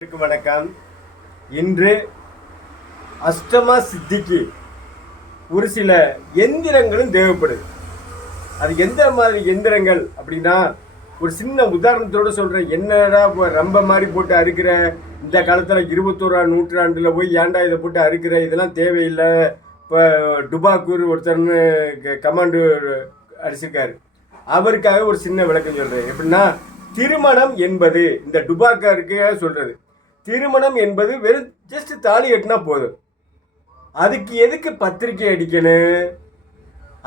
அனைவருக்கும் வணக்கம். இன்று அஷ்டமா சித்திக்கு ஒரு சில எந்திரங்களும் தேவைப்படுது. அது எந்த மாதிரி எந்திரங்கள் அப்படின்னா ஒரு சின்ன உதாரணத்தோட சொல்கிறேன் என்னடா இப்போ ரொம்ப மாதிரி போட்டு அறுக்கிற இந்த காலத்தில் இருபத்தோராம் நூற்றாண்டில் போய் ஏன்டா இதை போட்டு அறுக்கிற? இதெல்லாம் தேவையில்லை. இப்போ டுபாக்கூர் ஒருத்தர்னு க- கமாண்டு அடிச்சிருக்காரு. அவருக்காக ஒரு சின்ன விளக்கம் சொல்கிறேன் எப்படின்னா திருமணம் என்பது இந்த டுபாக்காருக்காக சொல்கிறது திருமணம் என்பது வெறும் ஜஸ்ட் தாலி கட்டினா போதும். அதுக்கு எதுக்கு பத்திரிக்கை அடிக்கணும்?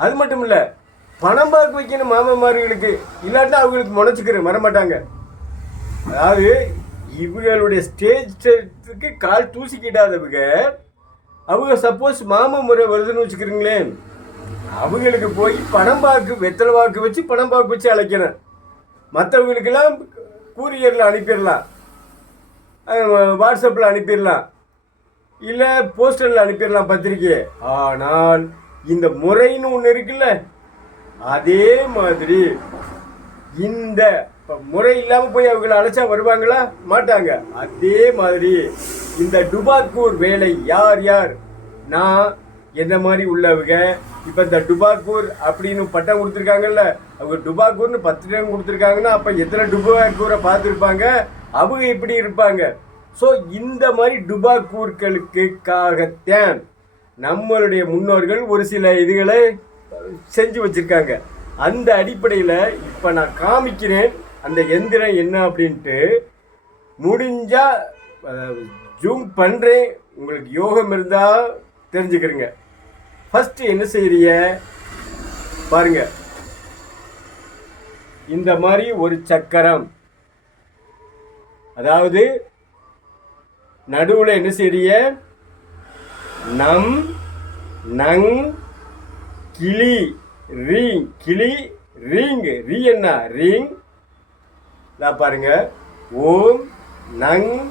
அது மட்டும் இல்லை பணம் பார்க்க வைக்கணும் மாமன்மார்களுக்கு. இல்லாட்டா அவங்களுக்கு முனைச்சிக்கிற வரமாட்டாங்க. அதாவது இவங்களுடைய ஸ்டேஜ்க்கு கால் தூசிக்கிட்டாதவங்க அவங்க சப்போஸ் மாம முறை வருதுன்னு வச்சுக்கிறீங்களேன். அவங்களுக்கு போய் பணம் பார்க்கு வெத்தலை வாக்கு வச்சு பணம் பார்க்க வச்சு அழைக்கணும். மற்றவங்களுக்கெல்லாம் கூரியரில் அனுப்பிடலாம். வாட்ஸ்அப்பில் அனுப்பிடலாம். இல்லை போஸ்டரில் அனுப்பிடலாம் பத்திரிக்கை ஆனால் இந்த முறைன்னு ஒன்று இருக்குல்ல அதே மாதிரி இந்த முறை இல்லாமல் போய் அவங்கள அழைச்சா வருவாங்களா? மாட்டாங்க. அதே மாதிரி இந்த டுபாக்கூர் வேலை யார் யார்? நான் என்ன மாதிரி உள்ளவங்க? இப்போ இந்த டுபாக்கூர் அப்படின்னு பட்டம் கொடுத்துருக்காங்கல்ல அவங்க டுபாக்கூர்னு பத்து டைம் கொடுத்துருக்காங்கன்னா அப்போ எத்தனை டுபாக்கூரை பார்த்துருப்பாங்க? அவங்க இப்படி இருப்பாங்க? ஸோ இந்த மாதிரி டுபாக்கூர்களுக்காகத்தான் நம்மளுடைய முன்னோர்கள் ஒரு சில இதுகளை செஞ்சு வச்சுருக்காங்க. அந்த அடிப்படையில் இப்போ நான் காமிக்கிறேன் அந்த எந்திரம் என்ன அப்படின்ட்டு. முடிஞ்சால் ஜூம் பண்ணுறேன் உங்களுக்கு யோகம் இருந்தால் தெரிஞ்சுக்கிறேங்க. ஃபஸ்ட்டு என்ன செய்கிறிய பாருங்க. இந்த மாதிரி ஒரு சக்கரம். அதாவது நடுவில் என்ன செய்கிறிய நம் நங் கிளி ரீங் கிளி ரீங். ரீ என்ன? ரீங். இதா பாருங்க. ஓம் நங்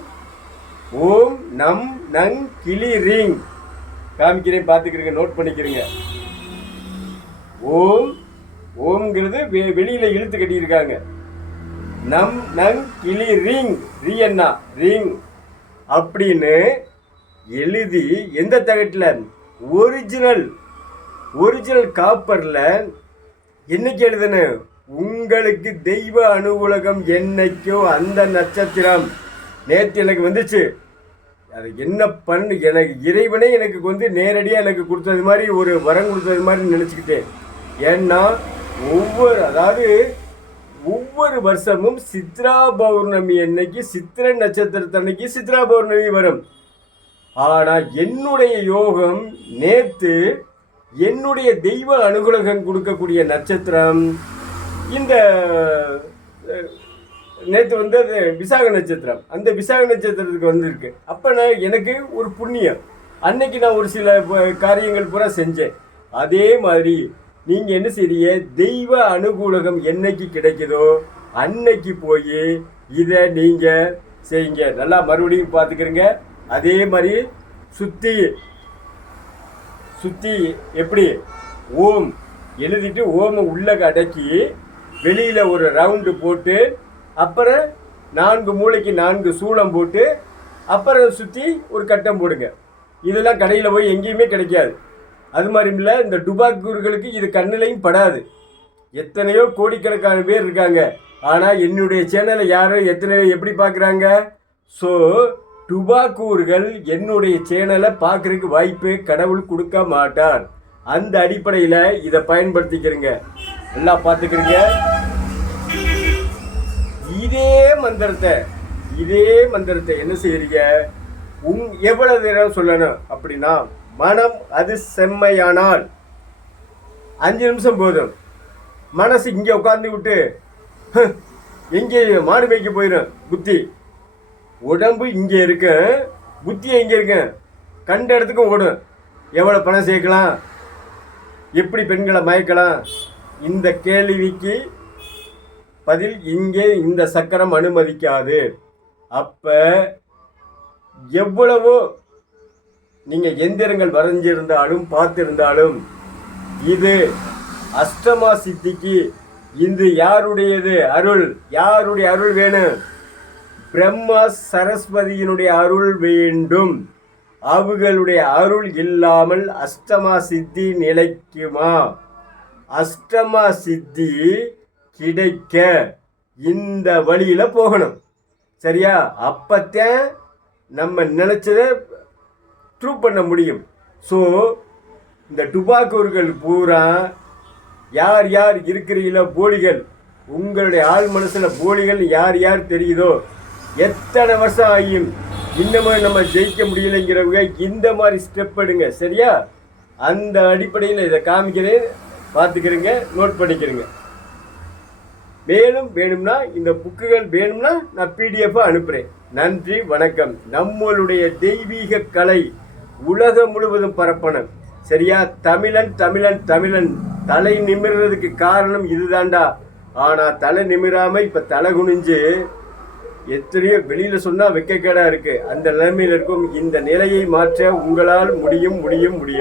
ஓம் நம் நங் கிளி ரீங். காமிக்கிறேன் பார்த்துக்கிறீங்க நோட் பண்ணிக்கிறீங்க ஓம் ஓம்ங்கிறது வெ- வெளியில் இழுத்து கட்டியிருக்காங்க. நம் நங் கிளி ரிங் ரீ என்ன ரிங் அப்படின்னு எழுதி எந்த தகட்டில்? ஒரிஜினல் ஒரிஜினல் காப்பரில் என்னைக்கு எழுதுன? உங்களுக்கு தெய்வ அனுகூலகம் என்னைக்கோ அந்த நட்சத்திரம். நேற்று எனக்கு வந்துச்சு. அது என்ன பண்ணு? எனக்கு இறைவனே எனக்கு வந்து நேரடியாக எனக்கு கொடுத்தது மாதிரி ஒரு வரம் கொடுத்தது மாதிரி நினச்சிக்கிட்டேன் ஏன்னா ஒவ்வொரு அதாவது ஒவ்வொரு வருஷமும் சித்ரா பௌர்ணமி அன்னைக்கு சித்திர நட்சத்திரத்தன்னைக்கு சித்ரா பௌர்ணமி வரும். ஆனால் என்னுடைய யோகம் நேற்று என்னுடைய தெய்வ அனுகூலகம் கொடுக்கக்கூடிய நட்சத்திரம். இந்த நேற்று வந்து அது விசாக நட்சத்திரம். அந்த விசாக நட்சத்திரத்துக்கு வந்திருக்கு. அப்போ நான் எனக்கு ஒரு புண்ணியம். அன்னைக்கு நான் ஒரு சில காரியங்கள் பூரா செஞ்சேன். அதே மாதிரி நீங்கள் என்ன செய்றீங்க? தெய்வ அனுகூலகம் என்னைக்கு கிடைக்குதோ அன்னைக்கு போய் இதை நீங்கள் செய்யுங்க. நல்லா மறுபடியும் பார்த்துக்கிறீங்க. அதே மாதிரி சுற்றி சுற்றி எப்படி? ஓம். எழுதிட்டு ஓமை உள்ளே அடக்கி வெளியில் ஒரு ரவுண்டு போட்டு அப்புறம் நான்கு மூளைக்கு நான்கு சூளம் போட்டு அப்புறம் சுற்றி ஒரு கட்டம் போடுங்க. இதெல்லாம் கடையில் போய் எங்கேயுமே கிடைக்காது. அது மாதிரி இல்லை இந்த டுபாக்கூர்களுக்கு இது கண்ணிலையும் படாது. எத்தனையோ கோடிக்கணக்கான பேர் இருக்காங்க. ஆனால் என்னுடைய சேனலை யாரும் எத்தனை எப்படி பார்க்குறாங்க ஸோ டுபாக்கூர்கள் என்னுடைய சேனலை பார்க்குறதுக்கு வாய்ப்பு கடவுள் கொடுக்க மாட்டார். அந்த அடிப்படையில் இதை பயன்படுத்திக்கிறீங்க. நல்லா பார்த்துக்கிறீங்க. மந்திரத்தை இதே மந்திரத்தை என்ன செய்கிறீங்க உங் எவ்வளவு நேரம் சொல்லணும்? அப்படின்னா மனம் அது செம்மையானால் அஞ்சு நிமிஷம் போதும். மனசு இங்கே உட்கார்ந்து விட்டு எங்கே மாடு மேய்க்க போயிடும் புத்தி. உடம்பு இங்கே இருக்கு புத்தி எங்கே இருக்கு. கண்ட இடத்துக்கும் ஓடும். எவ்வளோ பணம் சேர்க்கலாம்? எப்படி பெண்களை மயக்கலாம்? இந்த கேள்விக்கு பதில் இங்கே இந்த சக்கரம் அனுமதிக்காது. அப்போ எவ்வளவோ நீங்கள் எந்திரங்கள் வரைஞ்சிருந்தாலும் பார்த்திருந்தாலும் இது அஷ்டமா சித்திக்கு இது யாருடையது அருள்? யாருடைய அருள் வேணும்? பிரம்மா சரஸ்வதியினுடைய அருள் வேண்டும். அவர்களுடைய அருள் இல்லாமல் அஷ்டமா சித்தி நிலைக்குமா? அஷ்டமா சித்தி கிடைக்க இந்த வழியில் போகணும். சரியா? அப்போத்தான் நம்ம நினச்சதை ட்ரூ பண்ண முடியும். ஸோ இந்த டுபாக்கூர்கள் பூரா யார் யார் இருக்கிறீங்களோ போலிகள்? உங்களுடைய ஆள் மனசில் போலிகள் யார் யார் தெரியுதோ? எத்தனை வருஷம் ஆகியும் இன்னமும் நம்ம ஜெயிக்க முடியலைங்கிறவங்க இந்த மாதிரி ஸ்டெப் எடுங்க. சரியா? அந்த அடிப்படையில் இதை காமிக்கிறேன். பார்த்துக்கிறேங்க. நோட் பண்ணிக்கிறேங்க. மேலும் வேணும்னா இந்த புக்குகள் வேணும்னா நான் பிடிஎஃப் அனுப்புகிறேன் நன்றி வணக்கம். நம்மளுடைய தெய்வீக கலை உலகம் முழுவதும் பரப்பணும் சரியா? தமிழன் தமிழன் தமிழன். தலை நிமிர்றதுக்கு காரணம் இதுதான்டா. ஆனால் தலை நிமிராம இப்போ தலை குனிஞ்சு எத்தனையோ வெளியில் சொன்னால் வெக்கக்கேடாக இருக்குது அந்த நிலைமையில் இருக்கும். இந்த நிலையை மாற்ற உங்களால் முடியும் முடியும் முடியும்.